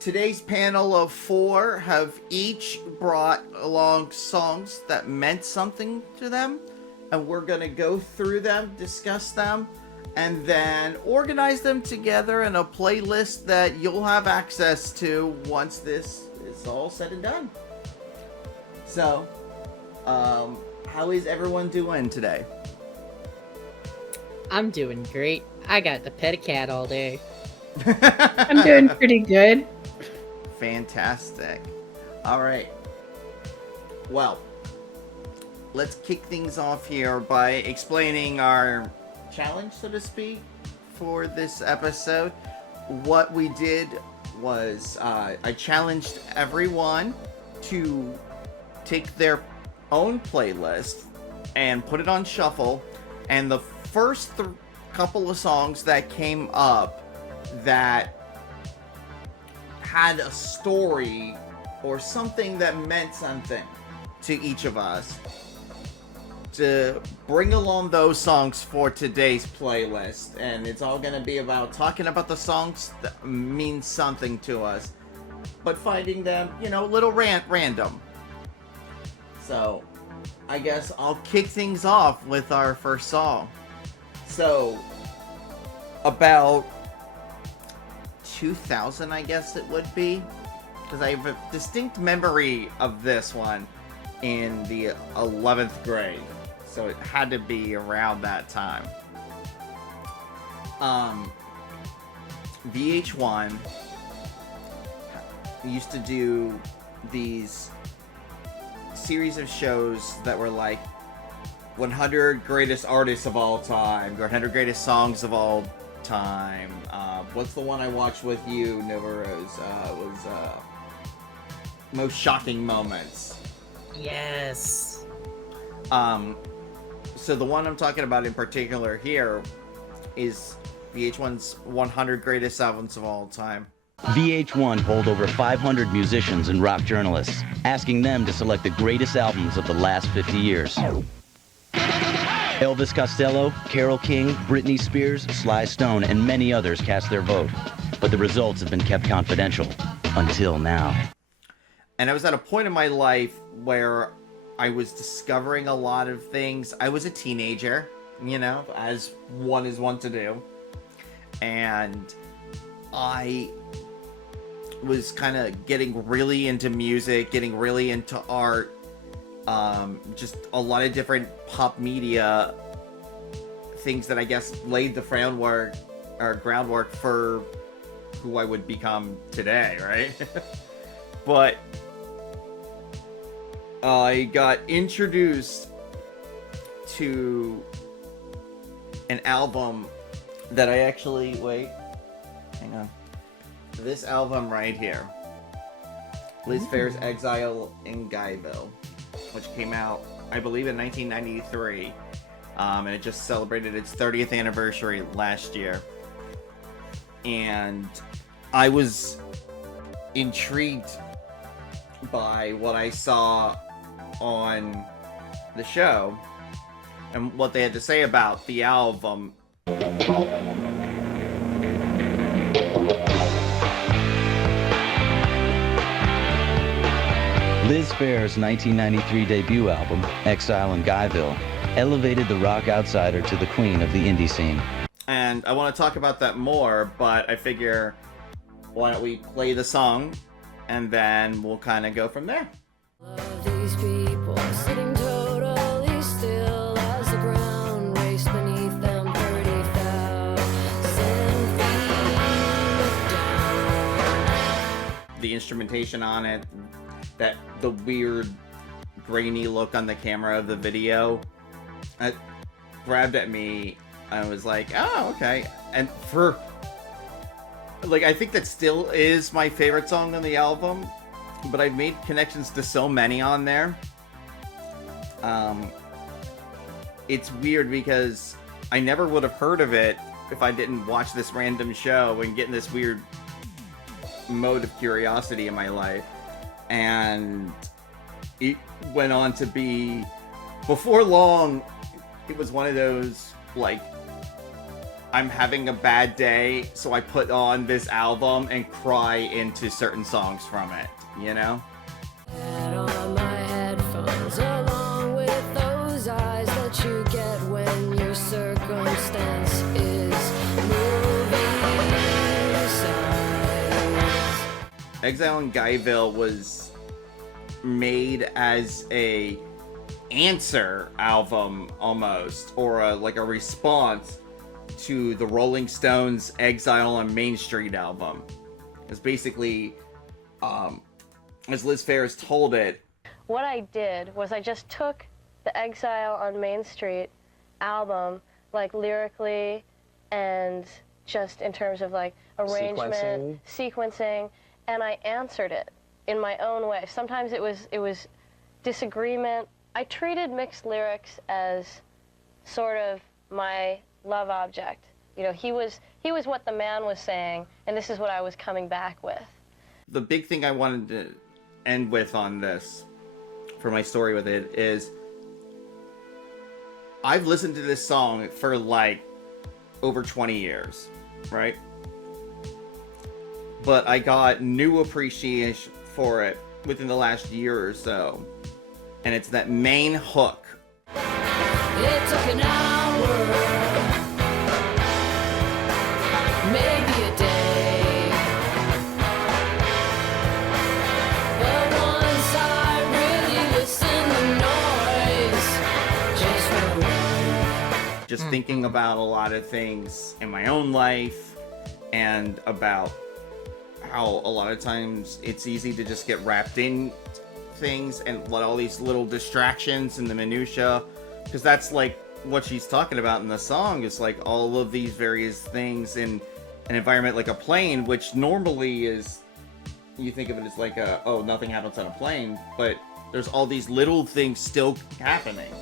Today's panel of four have each brought along songs that meant something to them, and we're going to go through them, discuss them, and then organize them together in a playlist that you'll have access to once this is all said and done. So, how is everyone doing today? I'm doing great. I got to pet a cat all day. I'm doing pretty good. Fantastic. All right. Well, let's kick things off here by explaining our challenge, so to speak, for this episode. What we did was I challenged everyone to take their own playlist and put it on shuffle, and the first couple of songs that came up that had a story or something that meant something to each of us, to bring along those songs for today's playlist. And it's all going to be about talking about the songs that mean something to us, but finding them, a little random. So I guess I'll kick things off with our first song. So about 2000, I guess it would be, because I have a distinct memory of this one in the 11th grade, so it had to be around that time. VH1 used to do these series of shows that were like 100 greatest artists of all time, or 100 greatest songs of all time. What's the one I watched with you, Nova Rose? Was most shocking moments. Yes. So the one I'm talking about in particular here is VH1's 100 greatest albums of all time. VH1 polled over 500 musicians and rock journalists, asking them to select the greatest albums of the last 50 years. Elvis Costello, Carole King, Britney Spears, Sly Stone, and many others cast their vote, but the results have been kept confidential until now. And I was at a point in my life where I was discovering a lot of things. I was a teenager, as one is wont to do. And I was kind of getting really into music, getting really into art. Just a lot of different pop media things that I guess laid the groundwork for who I would become today, right? But I got introduced to an album that I actually, hang on. This album right here, Liz Phair's Exile in Guyville, which came out, I believe, in 1993, and it just celebrated its 30th anniversary last year. And I was intrigued by what I saw on the show and what they had to say about the album. Liz Phair's 1993 debut album, Exile in Guyville, elevated the rock outsider to the queen of the indie scene. And I want to talk about that more, but I figure, why don't we play the song, and then we'll kind of go from there. Love these people sitting totally still as the ground raced beneath them 30,000 feet down. The instrumentation on it, the weird grainy look on the camera of the video, it grabbed at me. I was like, oh, okay. And I think that still is my favorite song on the album, but I've made connections to so many on there. It's weird because I never would have heard of it if I didn't watch this random show and get in this weird mode of curiosity in my life. And it went on to be, before long, it was one of those, I'm having a bad day, so I put on this album and cry into certain songs from it, you know? Had on my headphones along with those eyes that you get when your circumstance is moving sides. Exile in Guyville was made as a answer album almost, or like a response to the Rolling Stones' Exile on Main Street album. It's basically, as Liz Ferris told it, what I did was I just took the Exile on Main Street album, like lyrically and just in terms of like arrangement, sequencing, and I answered it in my own way. Sometimes it was disagreement. I treated mixed lyrics as sort of my love object. You know, he was what the man was saying, and this is what I was coming back with. The big thing I wanted to end with on this, for my story with it, is I've listened to this song for like over 20 years, right? But I got new appreciation for it within the last year or so. And it's that main hook. It took an hour, maybe a day, but once I really listened, the noise just went away. Just thinking about a lot of things in my own life, and about how a lot of times it's easy to just get wrapped in things and let all these little distractions and the minutia, because that's like what she's talking about in the song, is like all of these various things in an environment like a plane, which normally is, you think of it as like a, oh, nothing happens on a plane, but there's all these little things still happening.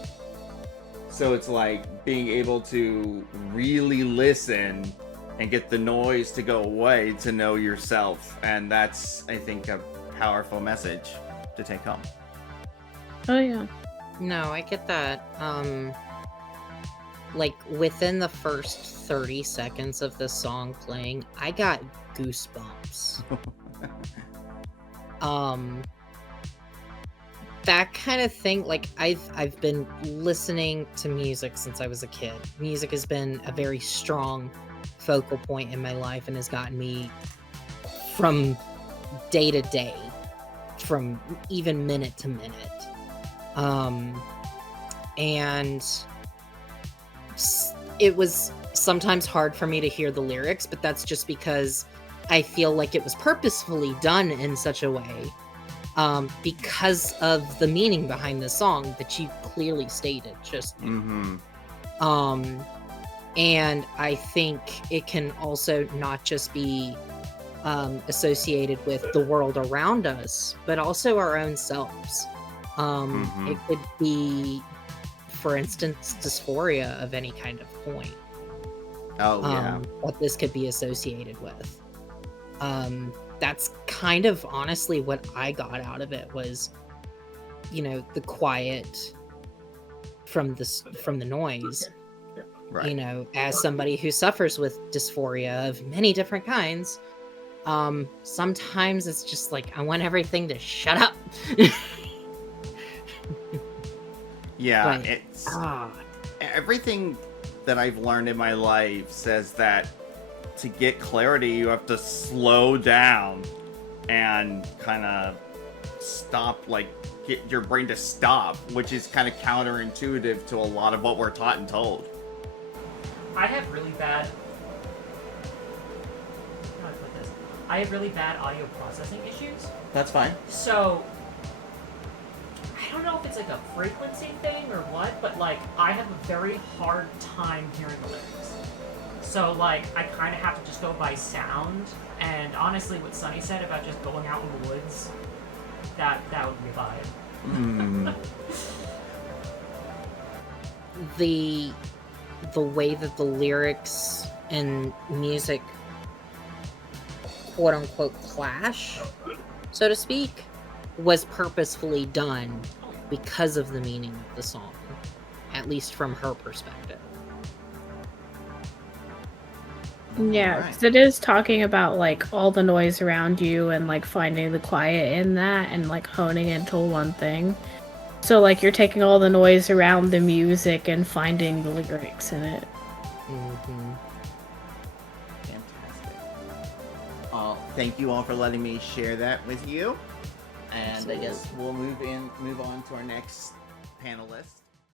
So it's like being able to really listen and get the noise to go away to know yourself, and that's, I think, a powerful message to take home. Oh yeah. No, I get that. Like within the first 30 seconds of the song playing, I got goosebumps. That kind of thing, like I've been listening to music since I was a kid. Music has been a very strong focal point in my life and has gotten me from day to day, from even minute to minute. And it was sometimes hard for me to hear the lyrics, but that's just because I feel like it was purposefully done in such a way, because of the meaning behind the song that you clearly stated just now. And I think it can also not just be associated with the world around us, but also our own selves. It could be, for instance, dysphoria of any kind of point. Oh, yeah. What this could be associated with. That's kind of honestly what I got out of it, was, you know, the quiet from the noise. Right. You know, as somebody who suffers with dysphoria of many different kinds, sometimes it's just like I want everything to shut up. Yeah, But, it's everything that I've learned in my life says that to get clarity, you have to slow down and kind of stop, like get your brain to stop, which is kind of counterintuitive to a lot of what we're taught and told. I have really bad. How do I put this? I have really bad audio processing issues. That's fine. So I don't know if it's like a frequency thing or what, but like I have a very hard time hearing the lyrics. So like I kind of have to just go by sound. And honestly, what Sunny said about just going out in the woods, that would be a vibe. The way that the lyrics and music quote unquote clash, so to speak, was purposefully done because of the meaning of the song, at least from her perspective. Yeah, Alright. because it is talking about like all the noise around you and like finding the quiet in that and like honing into one thing. So like you're taking all the noise around the music and finding the lyrics in it. Mm-hmm. Fantastic. Thank you all for letting me share that with you. And I guess we'll move on to our next panelist.